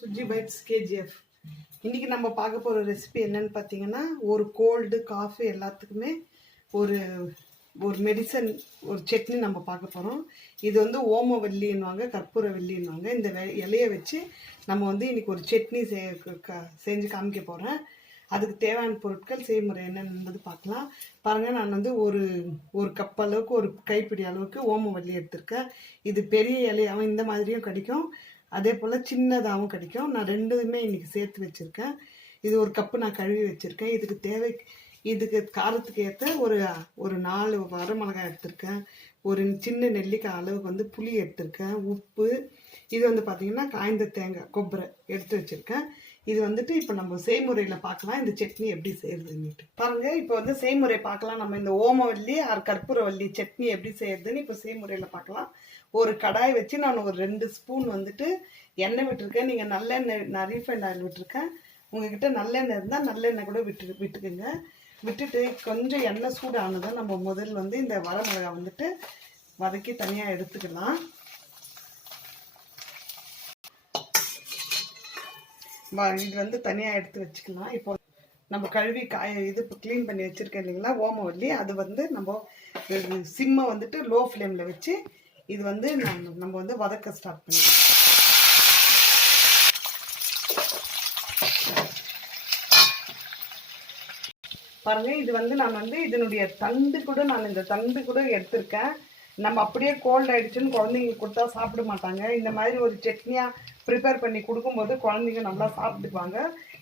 Suji bites KGF. இன்றைக்கி நம்ம பார்க்க போகிற ரெசிபி என்னன்னு பார்த்தீங்கன்னா, ஒரு கோல்டு காஃபி எல்லாத்துக்குமே ஒரு ஒரு மெடிசன், ஒரு சட்னி நம்ம பார்க்க போகிறோம். இது வந்து ஓமவல்லின்னுவாங்க, கற்பூரவல்லின்னுவாங்க. இந்த இலையை வச்சு நம்ம வந்து இன்றைக்கி ஒரு சட்னி செஞ்சு காமிக்க போகிறேன். அதுக்கு தேவையான பொருட்கள், செய்முறை என்னென்னது பார்க்கலாம். பாருங்கள், நான் வந்து ஒரு கப் அளவுக்கு, ஒரு கைப்பிடி அளவுக்கு ஓமவல்லி எடுத்திருக்கேன். இது பெரிய இலையாகவும் இந்த மாதிரியும் கிடைக்கும், அதே போல் சின்னதாகவும் கிடைக்கும். நான் ரெண்டுமே இன்றைக்கி சேர்த்து வச்சுருக்கேன். இது ஒரு கப்பு நான் கழுவி வச்சுருக்கேன். இதுக்கு காரத்துக்கு ஏற்ற ஒரு 4 வரமிளகாய் எடுத்திருக்கேன். ஒரு சின்ன நெல்லிக்காய் அளவுக்கு வந்து புளி எடுத்திருக்கேன். உப்பு. இது வந்து பார்த்திங்கன்னா காய்ந்த தேங்காய், கொಬ್ಬரை எடுத்து வச்சுருக்கேன். இது வந்துட்டு இப்போ நம்ம செய்முறையில் பார்க்கலாம், இந்த சட்னி எப்படி செய்யறதுன்னுட்டு. பாருங்கள், இப்போ வந்து செய்முறை பார்க்கலாம். நம்ம இந்த ஓமவல்லி கற்பூரவல்லி சட்னி எப்படி செய்யறதுன்னு இப்போ செய்முறையில் பார்க்கலாம். ஒரு கடாய் வச்சு நான் ஒரு 2 ஸ்பூன் வந்துட்டு எண்ணெய் விட்டுருக்கேன். நீங்கள் நல்லெண்ணெய், நான் ரீஃபைண்ட் ஆயில் விட்டுருக்கேன். உங்ககிட்ட நல்லெண்ணெய் இருந்தால் நல்லெண்ணெய் கூட விட்டுக்குங்க. விட்டுட்டு கொஞ்சம் எண்ணெய் சூடானதான் நம்ம முதல்ல வந்து இந்த வரமிளகாய் வந்துட்டு வதக்கி தனியாக எடுத்துக்கலாம். இது வந்து தனியாக எடுத்து வச்சுக்கலாம். இப்போ நம்ம கழுவி க்ளீன் பண்ணி வச்சுருக்கேன் இல்லைங்களா ஓமவல்லி, அது வந்து நம்ம சிம்மை வந்துட்டு லோ ஃப்ளேமில் வச்சு இது வந்து நம்ம வந்து வதக்க ஸ்டார்ட் பண்ணிக்கலாம். பாருங்க, இது வந்து நான் வந்து இதனுடைய இந்த தண்டு கூட எடுத்திருக்கேன். நம்ம அப்படியே கோல்ட் ஆயிடுச்சுன்னு குழந்தைங்களுக்கு கொடுத்தா சாப்பிட மாட்டாங்க. இந்த மாதிரி ஒரு சட்னியாக ப்ரிப்பேர் பண்ணி கொடுக்கும்போது குழந்தைங்க நல்லா சாப்பிட்டுக்குவாங்க.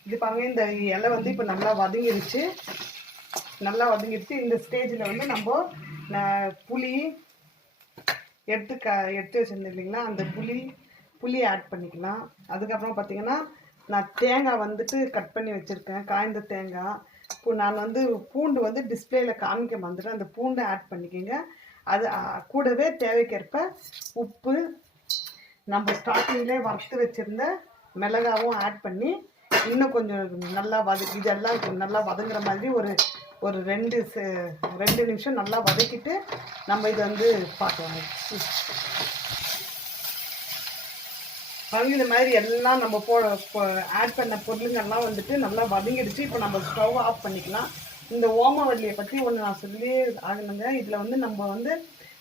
இது பாருங்க, இந்த இலை வந்து இப்போ நல்லா வதங்கிடுச்சு. இந்த ஸ்டேஜில் வந்து நம்ம புளி எடுத்து வச்சுருந்தேன் இல்லைங்களா, அந்த புளி ஆட் பண்ணிக்கலாம். அதுக்கப்புறம் பார்த்தீங்கன்னா, நான் தேங்காய் வந்துட்டு கட் பண்ணி வச்சுருக்கேன், காய்ந்த தேங்காய். இப்போ நான் வந்து பூண்டு வந்து டிஸ்பிளேயில் காமிக்க வந்துட்டேன், அந்த பூண்டை ஆட் பண்ணிக்கோங்க. அது கூடவே தேவைக்கேற்ப உப்பு, நம்ம ஸ்டார்டிங்லேயே வறுத்து வச்சுருந்த மிளகாவும் ஆட் பண்ணி இன்னும் கொஞ்சம் நல்லா இதெல்லாம் நல்லா வதங்குற மாதிரி ஒரு 2 நிமிஷம் நல்லா வதக்கிட்டு நம்ம இதை வந்து பார்க்கலாம். இந்த மாதிரி எல்லாம் நம்ம ஆட் பண்ண பொருளுங்கெல்லாம் வந்துட்டு நல்லா வதங்கிடுச்சு. இப்போ நம்ம ஸ்டவ் ஆஃப் பண்ணிக்கலாம். இந்த ஓமவல்லியை பற்றி ஒன்று நான் சொல்லி ஆகணுங்க. இதில் வந்து நம்ம வந்து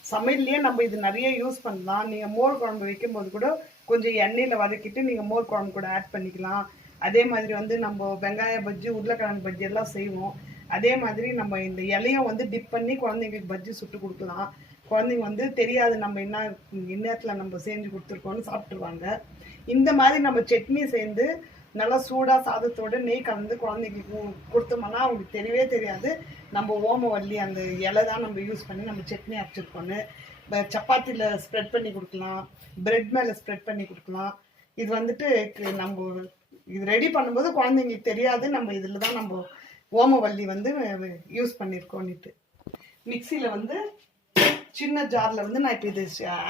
சமையல்லையே நம்ம இது நிறைய யூஸ் பண்ணலாம். நீங்கள் மோர் குழம்பு வைக்கும்போது கூட கொஞ்சம் எண்ணெயில் வதக்கிட்டு நீங்கள் மோர் குழம்பு கூட ஆட் பண்ணிக்கலாம். அதே மாதிரி வந்து நம்ம வெங்காய பஜ்ஜி, உருளைக்கிழங்கு பஜ்ஜி எல்லாம் செய்வோம். அதே மாதிரி நம்ம இந்த இலையும் வந்து டிப் பண்ணி குழந்தைங்களுக்கு பஜ்ஜி சுட்டு கொடுக்கலாம். குழந்தைங்க வந்து தெரியாது நம்ம இன்னத்தில் நம்ம செஞ்சு கொடுத்துருக்கோன்னு சாப்பிட்ருவாங்க. இந்த மாதிரி நம்ம சட்னி சேர்ந்து நல்லா சூடாக சாதத்தோடு நெய் கலந்து குழந்தைங்களுக்கு கொடுத்தோம்னா அவங்களுக்கு தெரியவே தெரியாது நம்ம ஓமவல்லி அந்த இலை தான் நம்ம யூஸ் பண்ணி நம்ம சட்னி அரைச்சிருக்கோன்னு. சப்பாத்தியில் ஸ்ப்ரெட் பண்ணி கொடுக்கலாம், பிரெட் மேலே ஸ்ப்ரெட் பண்ணி கொடுக்கலாம். இது வந்துட்டு நம்ம இது ரெடி பண்ணும்போது குழந்தைங்களுக்கு தெரியாது நம்ம இதில் தான் நம்ம ஓமவல்லி வந்து யூஸ் பண்ணியிருக்கோன்னுட்டு. மிக்சியில் வந்து சின்ன ஜாரில் வந்து நான் இப்போ இது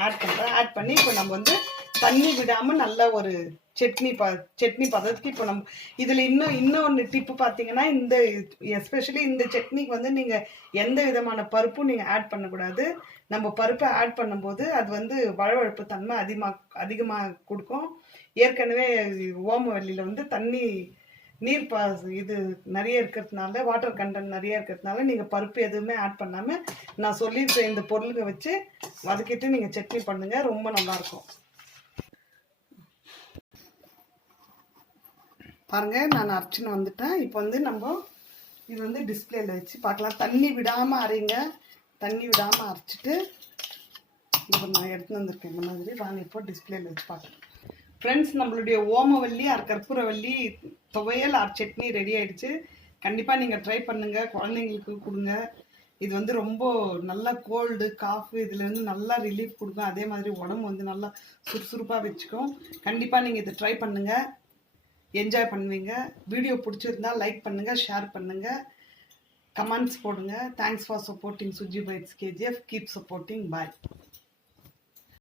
ஆட் பண்ணுறேன். ஆட் பண்ணி இப்போ நம்ம வந்து தண்ணி விடாமல் நல்ல ஒரு சட்னி பதத்துக்கு இப்போ நம்ம இதில் இன்னொன்று டிப்பு பார்த்தீங்கன்னா, எஸ்பெஷலி இந்த சட்னிக்கு வந்து நீங்கள் எந்த விதமான பருப்பும் நீங்கள் ஆட் பண்ணக்கூடாது. நம்ம பருப்பை ஆட் பண்ணும்போது அது வந்து வழவழப்பு தன்மை அதிகமாக கொடுக்கும். ஏற்கனவே ஓமவல்லியில் வந்து நீர் இது நிறைய இருக்கிறதுனால, வாட்டர் கண்டென்ட் நிறைய இருக்கிறதுனால நீங்கள் பருப்பு எதுவுமே ஆட் பண்ணாமல் நான் சொல்லியிருக்கேன் இந்த பொருளுங்க வச்சு வதக்கிட்டு நீங்கள் சட்னி பண்ணுங்கள், ரொம்ப நல்லாயிருக்கும். பாருங்கள், நான் அரைச்சின்னு வந்துட்டேன். இப்போ வந்து நம்ம இது வந்து டிஸ்பிளேயில் வச்சு பார்க்கலாம். தண்ணி விடாமல் அரைங்க. தண்ணி விடாமல் அரைச்சிட்டு இப்போ நான் எடுத்துன்னு வந்திருக்கேன். இந்த மாதிரி வாங்க இப்போ டிஸ்பிளேயில் வச்சு பார்க்கலாம். ஃப்ரெண்ட்ஸ், நம்மளுடைய ஓமவல்லி கற்பூரவல்லி துவையல் சட்னி ரெடி ஆகிடுச்சு. கண்டிப்பாக நீங்கள் ட்ரை பண்ணுங்கள், குழந்தைங்களுக்கு கொடுங்க. இது வந்து ரொம்ப நல்லா கோல்டு காஃபி இதுலேருந்து நல்லா ரிலீஃப் கொடுக்கும். அதே மாதிரி உடம்பு வந்து நல்லா சுறுசுறுப்பாக வச்சுக்கும். கண்டிப்பாக நீங்கள் இதை ட்ரை பண்ணுங்கள், என்ஜாய் பண்ணுவீங்க. வீடியோ பிடிச்சிருந்தா லைக் பண்ணுங்கள், ஷேர் பண்ணுங்கள், கமெண்ட்ஸ் போடுங்க. Thanks for supporting Suji bites KGF. Keep supporting. Bye.